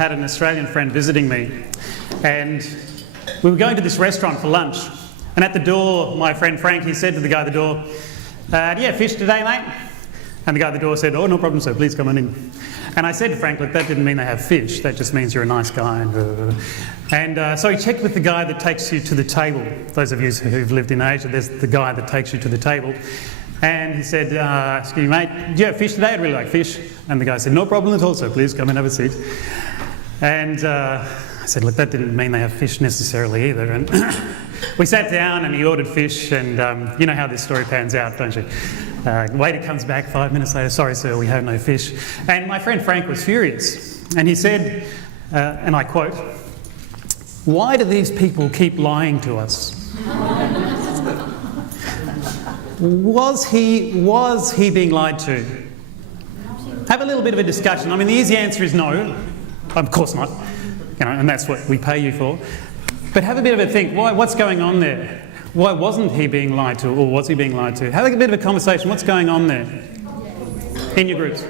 had an Australian friend visiting me, and we were going to this restaurant for lunch, and at the door, my friend Frank, he said to the guy at the door, "Do you have fish today, mate?" And the guy at the door said, "Oh, no problem, sir, please come on in." And I said to Frank, "Look, that didn't mean they have fish, that just means you're a nice guy." And so he checked with the guy that takes you to the table. Those of you who've lived in Asia, there's the guy that takes you to the table. And he said, "Excuse me, mate, do you have fish today? I'd really like fish." And the guy said, "No problem at all, sir, please come and have a seat." And I said, "Look, that didn't mean they have fish necessarily either." And we sat down and he ordered fish, and you know how this story pans out, don't you? Waiter comes back 5 minutes later, "Sorry, sir, we have no fish." And my friend Frank was furious. And he said, and I quote, "Why do these people keep lying to us?" Was he being lied to? Have a little bit of a discussion. I mean, the easy answer is no. Of course not. You know, and that's what we pay you for. But have a bit of a think. What's going on there? Why wasn't he being lied to, or was he being lied to? Have a bit of a conversation. What's going on there in your groups?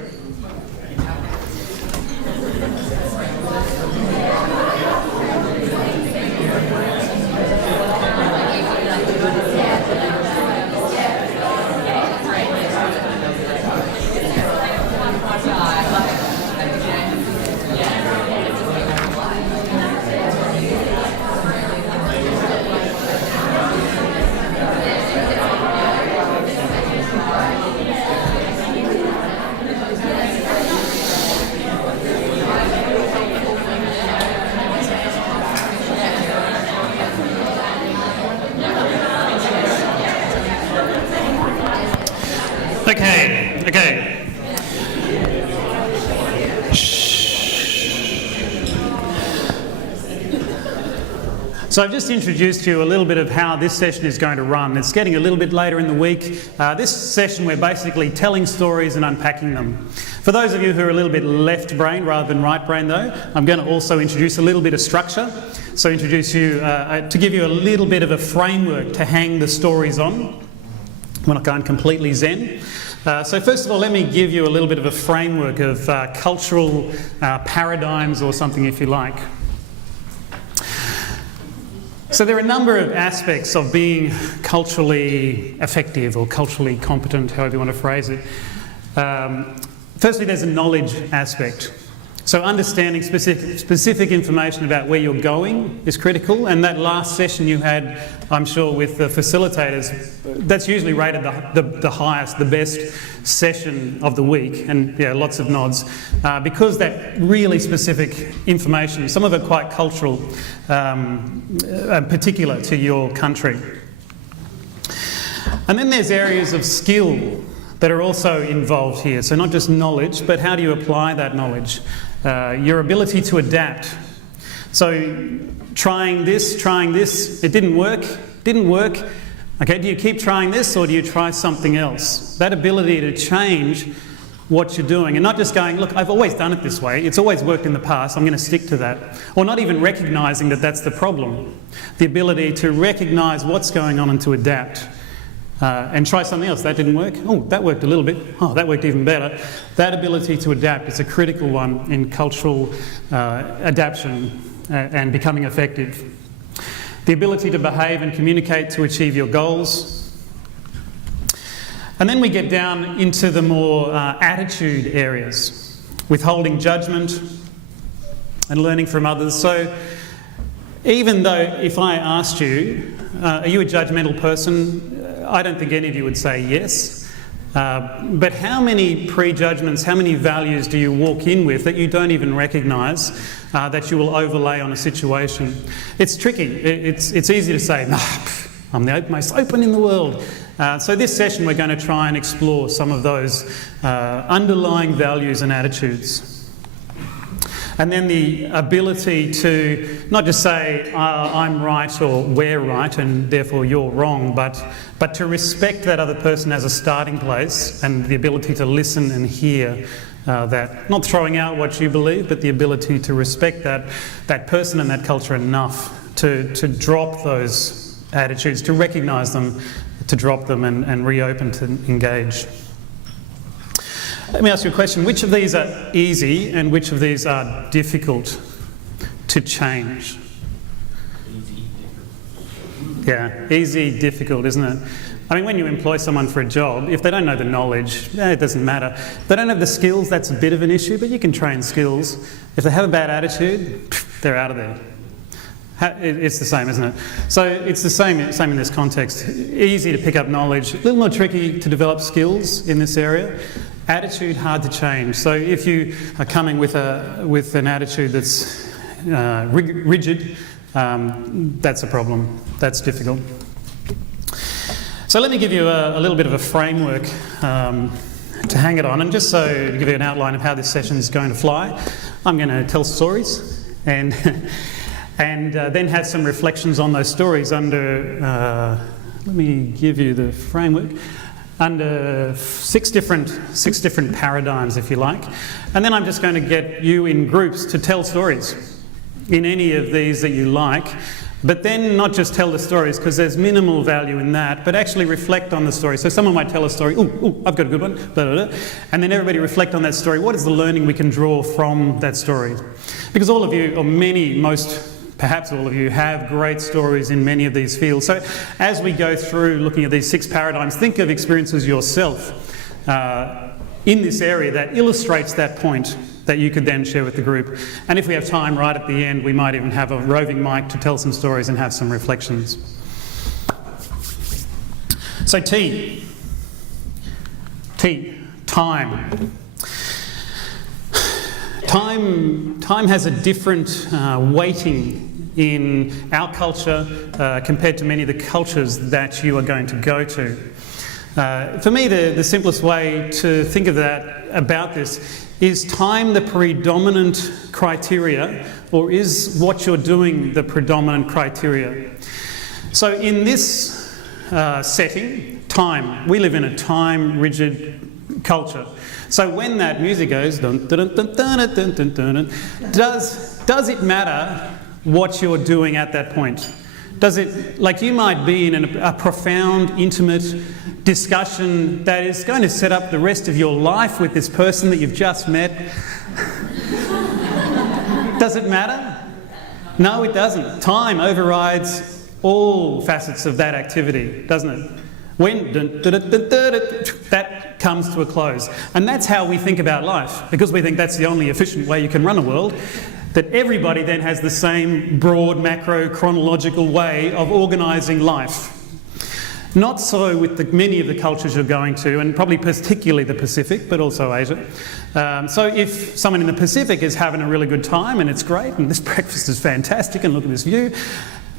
Okay. So I've just introduced you a little bit of how this session is going to run. It's getting a little bit later in the week. This session we're basically telling stories and unpacking them. For those of you who are a little bit left-brained rather than right-brained though, I'm going to also introduce a little bit of structure. So introduce you, to give you a little bit of a framework to hang the stories on. We're not going completely zen. So first of all, let me give you a little bit of a framework of cultural paradigms, or something if you like. So there are a number of aspects of being culturally effective or culturally competent, however you want to phrase it. Firstly, there's a knowledge aspect. So understanding specific information about where you're going is critical, and that last session you had, I'm sure, with the facilitators, that's usually rated the highest, the best session of the week, and yeah, lots of nods, because that really specific information, some of it quite cultural, particular to your country. And then there's areas of skill that are also involved here. So not just knowledge, but how do you apply that knowledge? Your ability to adapt. So trying this, it didn't work. Okay, do you keep trying this, or do you try something else? That ability to change what you're doing, and not just going, "Look, I've always done it this way, it's always worked in the past, I'm going to stick to that." Or not even recognising that that's the problem. The ability to recognise what's going on and to adapt. And try something else. That didn't work. Oh, that worked a little bit. Oh, that worked even better. That ability to adapt is a critical one in cultural adaptation and becoming effective. The ability to behave and communicate to achieve your goals. And then we get down into the more attitude areas, withholding judgment and learning from others. So even though if I asked you, are you a judgmental person? I don't think any of you would say yes. But how many prejudgments, how many values do you walk in with that you don't even recognise that you will overlay on a situation? It's tricky. It's easy to say, "No, I'm the most open in the world." So this session we're going to try and explore some of those underlying values and attitudes. And then the ability to not just say, "I'm right," or "we're right," and therefore you're wrong, but to respect that other person as a starting place, and the ability to listen and hear that. Not throwing out what you believe, but the ability to respect that person and that culture enough to drop those attitudes, to recognise them, to drop them and reopen to engage. Let me ask you a question. Which of these are easy and which of these are difficult to change? Yeah, easy, difficult, isn't it? I mean, when you employ someone for a job, if they don't know the knowledge, it doesn't matter. If they don't have the skills, that's a bit of an issue, but you can train skills. If they have a bad attitude, they're out of there. It's the same, isn't it? So it's the same in this context. Easy to pick up knowledge, a little more tricky to develop skills in this area. Attitude, hard to change. So if you are coming with an attitude that's rigid, that's a problem. That's difficult. So let me give you a little bit of a framework to hang it on, and just so to give you an outline of how this session is going to fly, I'm going to tell stories and then have some reflections on those stories under, let me give you the framework, under six different paradigms, if you like. And then I'm just going to get you in groups to tell stories in any of these that you like, but then not just tell the stories, because there's minimal value in that, but actually reflect on the story. So someone might tell a story, ooh, I've got a good one, blah, blah, blah, and then everybody reflect on that story. What is the learning we can draw from that story? Because all of you, or perhaps all of you, have great stories in many of these fields. So as we go through looking at these six paradigms, think of experiences yourself in this area that illustrates that point that you could then share with the group. And if we have time right at the end, we might even have a roving mic to tell some stories and have some reflections. So T, time. Time has a different weighting in our culture compared to many of the cultures that you are going to go to. For me, the simplest way to think of that about this is time the predominant criteria, or is what you're doing the predominant criteria? So in this setting, time, we live in a time-rigid culture. So when that music goes, dun, dun, dun, dun, dun, dun, dun, dun, does it matter what you're doing at that point? Does it, like you might be in a profound, intimate discussion that is going to set up the rest of your life with this person that you've just met. Does it matter? No, it doesn't. Time overrides all facets of that activity, doesn't it? When that comes to a close. And that's how we think about life, because we think that's the only efficient way you can run a world. That everybody then has the same broad, macro, chronological way of organising life. Not so with many of the cultures you're going to, and probably particularly the Pacific, but also Asia. So if someone in the Pacific is having a really good time and it's great and this breakfast is fantastic and look at this view,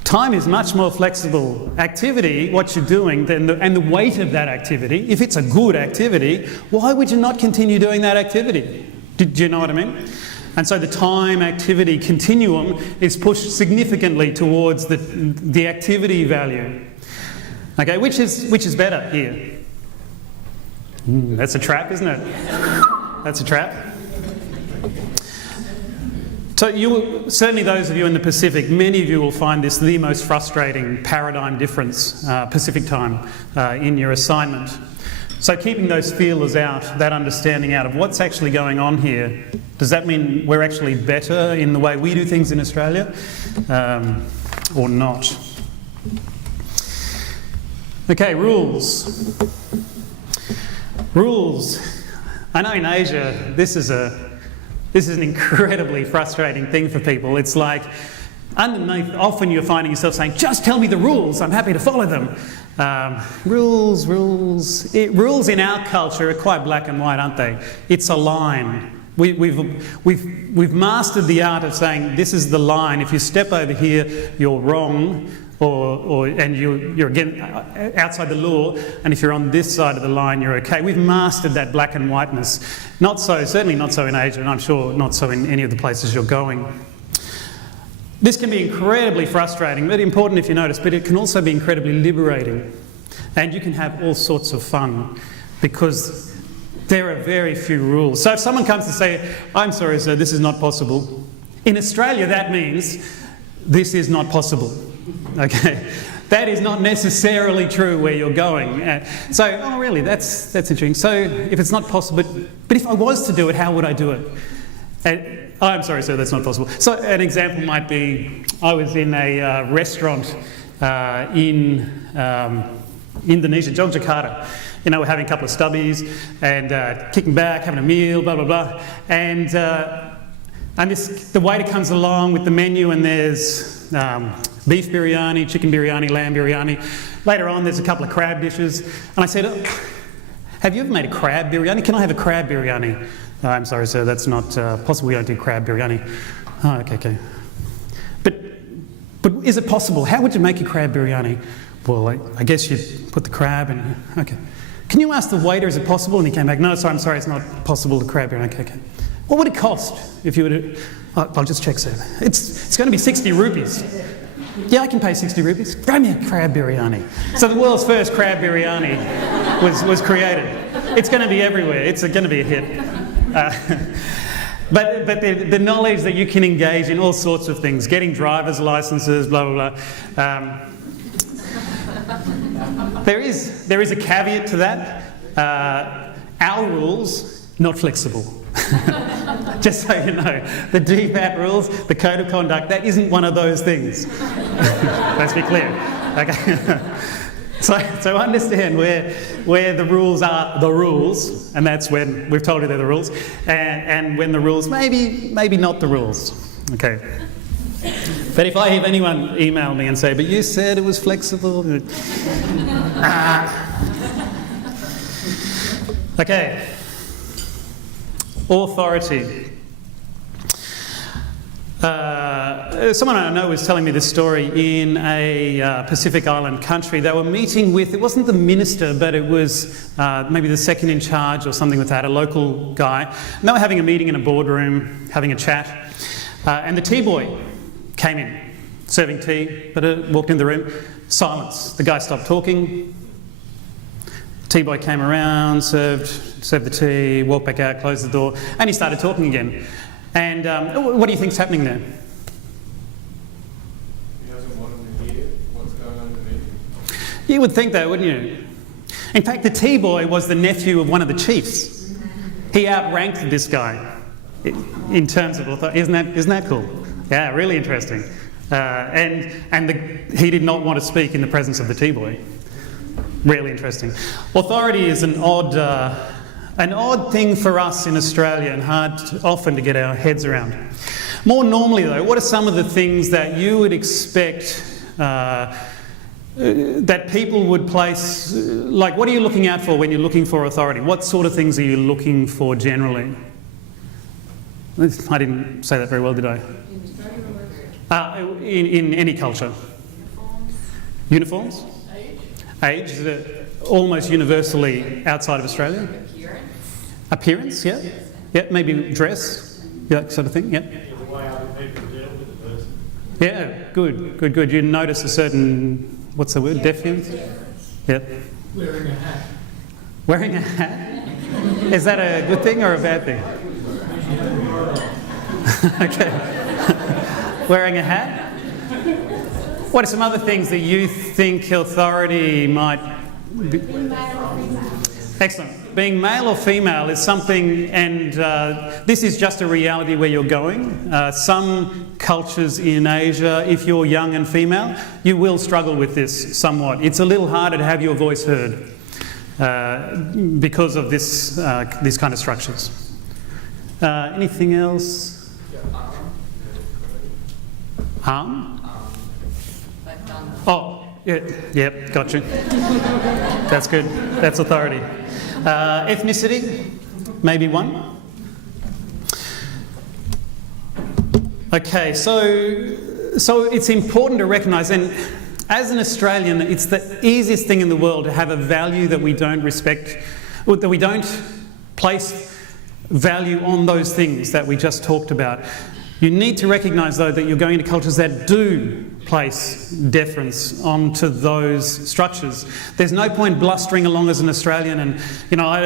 time is much more flexible. Activity, what you're doing, and the weight of that activity, if it's a good activity, why would you not continue doing that activity? Do you know what I mean? And so the time-activity continuum is pushed significantly towards the activity value. Okay, which is better here? That's a trap, isn't it? That's a trap. So certainly those of you in the Pacific, many of you will find this the most frustrating paradigm difference, Pacific time, in your assignment. So keeping those feelers out, that understanding out of what's actually going on here, does that mean we're actually better in the way we do things in Australia, or not? Okay, rules. Rules. I know in Asia this is an incredibly frustrating thing for people. It's like underneath, often you're finding yourself saying, "Just tell me the rules. I'm happy to follow them." Rules. Rules in our culture are quite black and white, aren't they? It's a line. We've mastered the art of saying this is the line. If you step over here, you're wrong. And you're again outside the law, and if you're on this side of the line, you're okay. We've mastered that black and whiteness. Certainly not so in Asia, and I'm sure not so in any of the places you're going. This can be incredibly frustrating, but important if you notice, but it can also be incredibly liberating. And you can have all sorts of fun, because there are very few rules. So if someone comes to say, "I'm sorry, sir, this is not possible," in Australia that means this is not possible. Okay, that is not necessarily true where you're going. Oh really, that's interesting. So if it's not possible, but if I was to do it, how would I do it? I'm sorry, sir, that's not possible. So an example might be, I was in a restaurant in Indonesia, Yogyakarta. You know, we're having a couple of stubbies and kicking back, having a meal, blah, blah, blah. And the waiter comes along with the menu, and there's beef biryani, chicken biryani, lamb biryani. Later on, there's a couple of crab dishes. And I said, oh, have you ever made a crab biryani? Can I have a crab biryani? Oh, I'm sorry, sir, that's not possible. We don't do crab biryani. Oh, okay. But is it possible? How would you make a crab biryani? Well, I guess you'd put the crab in. Okay. Can you ask the waiter, is it possible? And he came back, no, sorry, I'm sorry, it's not possible, the crab biryani. Okay. What would it cost if you were to... I'll just check, sir. It's going to be 60 rupees. Yeah, I can pay 60 rupees. Grab me a crab biryani. So the world's first crab biryani was created. It's going to be everywhere. It's going to be a hit. But the knowledge that you can engage in all sorts of things, getting driver's licenses, blah, blah, blah. There is a caveat to that. Our rules, not flexible. Just so you know, the DFAT rules, the code of conduct, that isn't one of those things. Let's be clear. Okay. So understand where the rules are the rules, and that's when we've told you they're the rules, and when the rules maybe not the rules. Okay. But if I have anyone email me and say, but you said it was flexible. Okay. Authority. Someone I know was telling me this story in a Pacific Island country. They were meeting with, it wasn't the minister, but it was maybe the second in charge or something like that, a local guy. And they were having a meeting in a boardroom, having a chat. And the tea boy came in, serving tea, but walked in the room. Silence. The guy stopped talking. Tea boy came around, served the tea, walked back out, closed the door, and he started talking again. And what do you think's happening there? He doesn't want him to hear what's going on in the meeting. You would think that, wouldn't you? In fact, the tea boy was the nephew of one of the chiefs. He outranked this guy in terms of authority. Isn't that cool? Yeah, really interesting. He did not want to speak in the presence of the tea boy. Really interesting. Authority is an odd thing for us in Australia, and often to get our heads around. More normally though, what are some of the things that you would expect that people would place, like what are you looking out for when you're looking for authority? What sort of things are you looking for generally? I didn't say that very well, did I? In any culture. Uniforms? Age is almost universally outside of Australia. Appearance, yeah. Yeah, maybe dress, yeah, that sort of thing, yeah. The way other people deal with the person. Yeah, good. You notice a certain, what's the word, deference? Yeah. Wearing a hat. Wearing a hat? Is that a good thing or a bad thing? Okay. Wearing a hat? What are some other things that you think authority might be? Excellent. Being male or female is something, and this is just a reality where you're going. Some cultures in Asia, if you're young and female, you will struggle with this somewhat. It's a little harder to have your voice heard because of these kind of structures. Anything else? Arm? Oh, yeah, got you. That's good. That's authority. Ethnicity, maybe one. Okay, so it's important to recognise, and as an Australian, it's the easiest thing in the world to have a value that we don't respect, or that we don't place value on those things that we just talked about. You need to recognise, though, that you're going into cultures that do place deference onto those structures. There's no point blustering along as an Australian and, I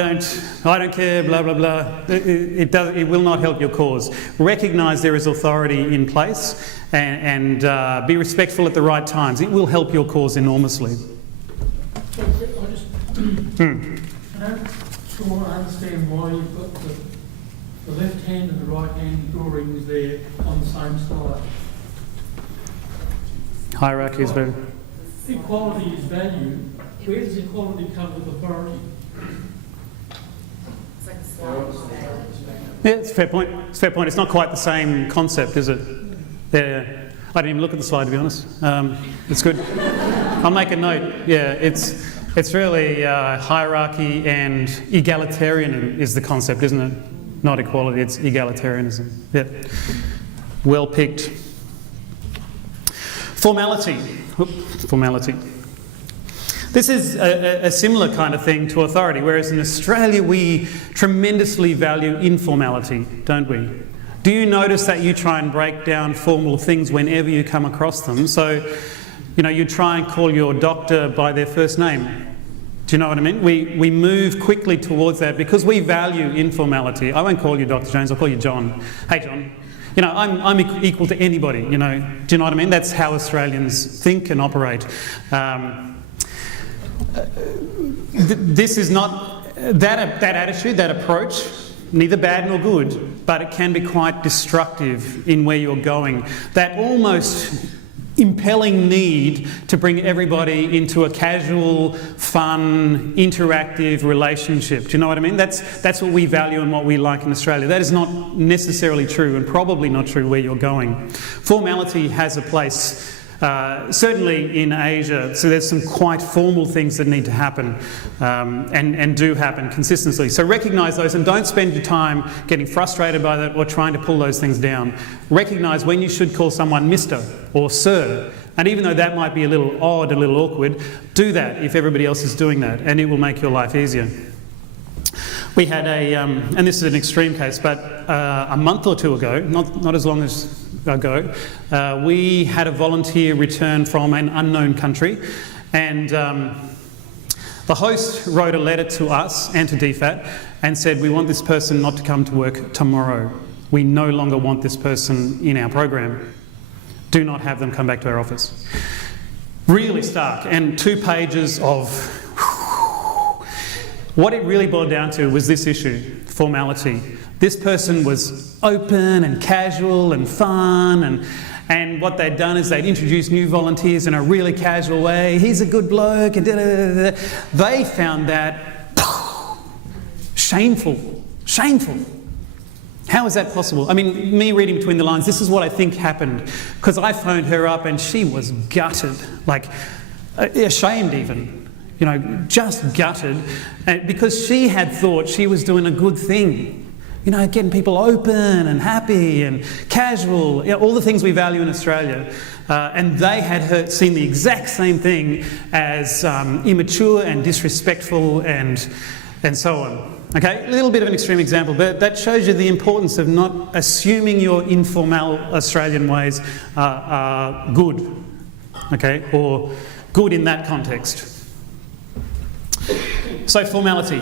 don't care, blah, blah, blah. It will not help your cause. Recognise there is authority in place and be respectful at the right times. It will help your cause enormously. I'm not sure I understand why you've got the left hand and the right hand drawings there on the same slide. Hierarchy is very... Equality is value. Where does equality come with authority? Yeah, it's a fair point. It's a fair point. It's not quite the same concept, is it? Yeah. I didn't even look at the slide, to be honest. It's good. I'll make a note. Yeah, it's really hierarchy and egalitarian is the concept, isn't it? Not equality, it's egalitarianism. Yeah. Well picked. Formality. Formality. This is a similar kind of thing to authority, whereas in Australia we tremendously value informality, don't we? Do you notice that you try and break down formal things whenever you come across them? So, you try and call your doctor by their first name. Do you know what I mean? We move quickly towards that because we value informality. I won't call you Dr. Jones, I'll call you John. Hey, John. I'm equal to anybody, Do you know what I mean? That's how Australians think and operate. This is not... That attitude, that approach, neither bad nor good, but it can be quite destructive in where you're going. That almost impelling need to bring everybody into a casual, fun, interactive relationship. Do you know what I mean? That's what we value and what we like in Australia. That is not necessarily true and probably not true where you're going. Formality has a place, certainly in Asia. So there's some quite formal things that need to happen and do happen consistently. So recognise those and don't spend your time getting frustrated by that or trying to pull those things down. Recognise when you should call someone Mr. or Sir. And even though that might be a little odd, a little awkward, do that if everybody else is doing that and it will make your life easier. We had and this is an extreme case, but a month or two ago, not as long as ago, we had a volunteer return from an unknown country, and the host wrote a letter to us and to DFAT and said, we want this person not to come to work tomorrow. We no longer want this person in our program. Do not have them come back to our office. Really stark, and 2 pages of... What it really boiled down to was this issue, formality. This person was open and casual and fun, and what they'd done is they'd introduced new volunteers in a really casual way. He's a good bloke, and da-da-da-da. They found that shameful. Shameful. How is that possible? I mean, me reading between the lines, this is what I think happened, because I phoned her up and she was gutted, like ashamed even. Just gutted, because she had thought she was doing a good thing. Getting people open and happy and casual, all the things we value in Australia. And they had seen the exact same thing as immature and disrespectful and so on. Okay, a little bit of an extreme example, but that shows you the importance of not assuming your informal Australian ways are good, okay, or good in that context. So formality.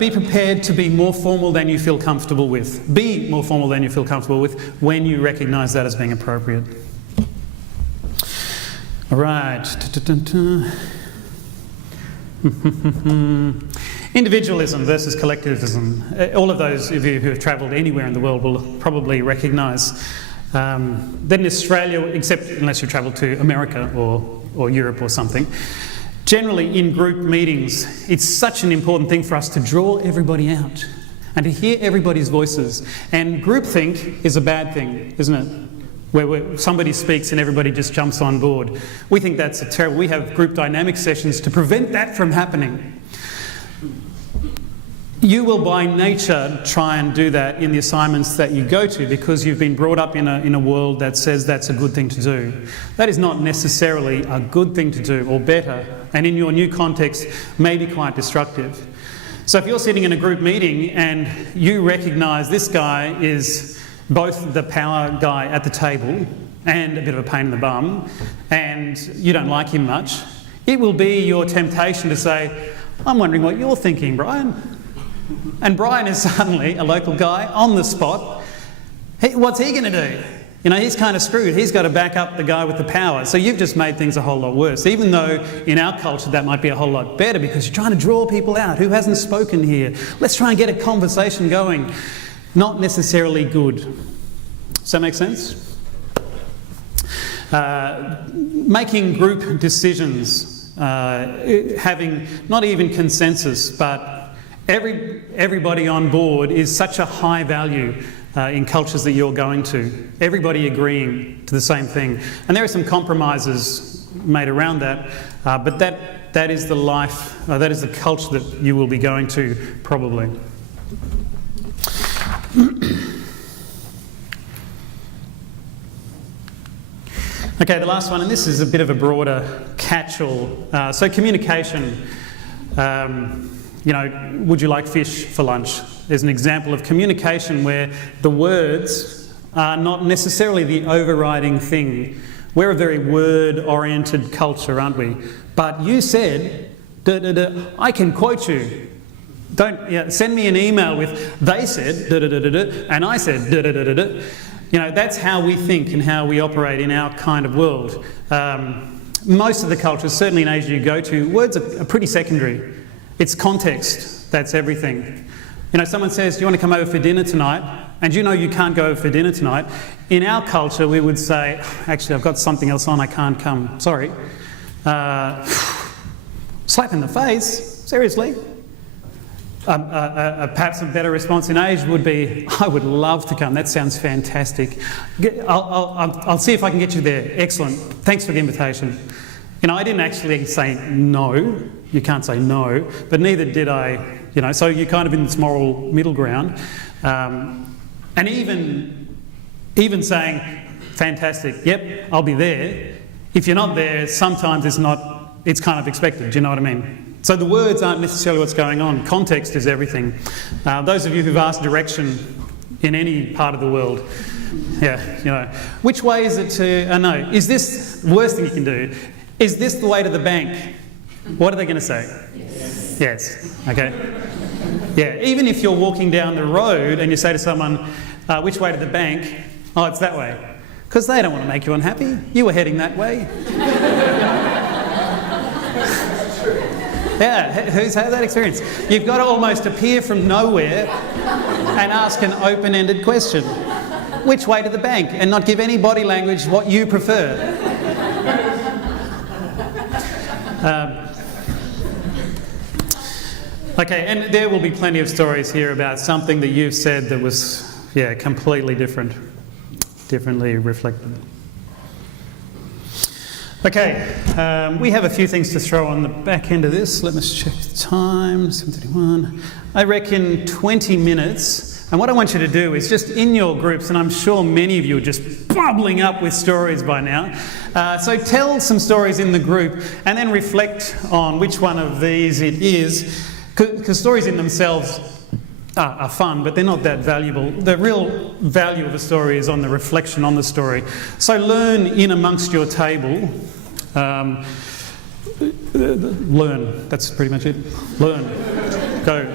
Be prepared to be more formal than you feel comfortable with. Be more formal than you feel comfortable with when you recognise that as being appropriate. All right. Individualism versus collectivism. All of those of you who have travelled anywhere in the world will probably recognise that in Australia, except unless you travel to America or Europe or something, generally in group meetings, it's such an important thing for us to draw everybody out and to hear everybody's voices. And groupthink is a bad thing, isn't it? Where somebody speaks and everybody just jumps on board. We think that's a terrible... We have group dynamic sessions to prevent that from happening. You will by nature try and do that in the assignments that you go to because you've been brought up in a world that says that's a good thing to do. That is not necessarily a good thing to do or better, and in your new context may be quite destructive. So if you're sitting in a group meeting and you recognise this guy is both the power guy at the table and a bit of a pain in the bum, and you don't like him much, it will be your temptation to say, I'm wondering what you're thinking, Brian. And Brian is suddenly a local guy on the spot. What's he going to do? You know, he's kind of screwed. He's got to back up the guy with the power. So you've just made things a whole lot worse, even though in our culture that might be a whole lot better because you're trying to draw people out. Who hasn't spoken here? Let's try and get a conversation going. Not necessarily good. Does that make sense? Making group decisions, having not even consensus, but everybody on board is such a high value in cultures that you're going to. Everybody agreeing to the same thing. And there are some compromises made around that, but that is the life, that is the culture that you will be going to probably. Okay, the last one, and this is a bit of a broader catch-all. So communication, you know, would you like fish for lunch? There's an example of communication where the words are not necessarily the overriding thing. We're a very word-oriented culture, aren't we? But you said, da, da, da, I can quote you. Don't send me an email with, they said, da, da, da, da, da, and I said, da, da, da, da, da. You know, that's how we think and how we operate in our kind of world. Most of the cultures, certainly in Asia you go to, words are pretty secondary. It's context, that's everything. You know, someone says, do you want to come over for dinner tonight? And you know you can't go over for dinner tonight. In our culture, we would say, actually, I've got something else on, I can't come, sorry. Slap in the face, seriously. Perhaps a better response in Asia would be, I would love to come, that sounds fantastic. I'll see if I can get you there, excellent, thanks for the invitation. You know, I didn't actually say no, you can't say no, but neither did I, you know, so you're kind of in this moral middle ground. And even saying, fantastic, yep, I'll be there. If you're not there, sometimes it's kind of expected, do you know what I mean? So the words aren't necessarily what's going on, context is everything. Those of you who've asked direction in any part of the world, yeah, you know, which way is it to, no, is this, the worst thing you can do, is this the way to the bank? What are they going to say? Yes. Yes, okay. Yeah, even if you're walking down the road and you say to someone, which way to the bank? Oh, it's that way. Because they don't want to make you unhappy. You were heading that way. Yeah, who's had that experience? You've got to almost appear from nowhere and ask an open-ended question. Which way to the bank? And not give any body language what you prefer. Okay, and there will be plenty of stories here about something that you've said that was, yeah, completely differently reflected. Okay, we have a few things to throw on the back end of this. Let me check the time, 7:31. I reckon 20 minutes. And what I want you to do is just in your groups, and I'm sure many of you are just bubbling up with stories by now. So tell some stories in the group and then reflect on which one of these it is. Because stories in themselves are fun, but they're not that valuable. The real value of a story is on the reflection on the story. So learn in amongst your table. Learn. That's pretty much it. Learn. Go.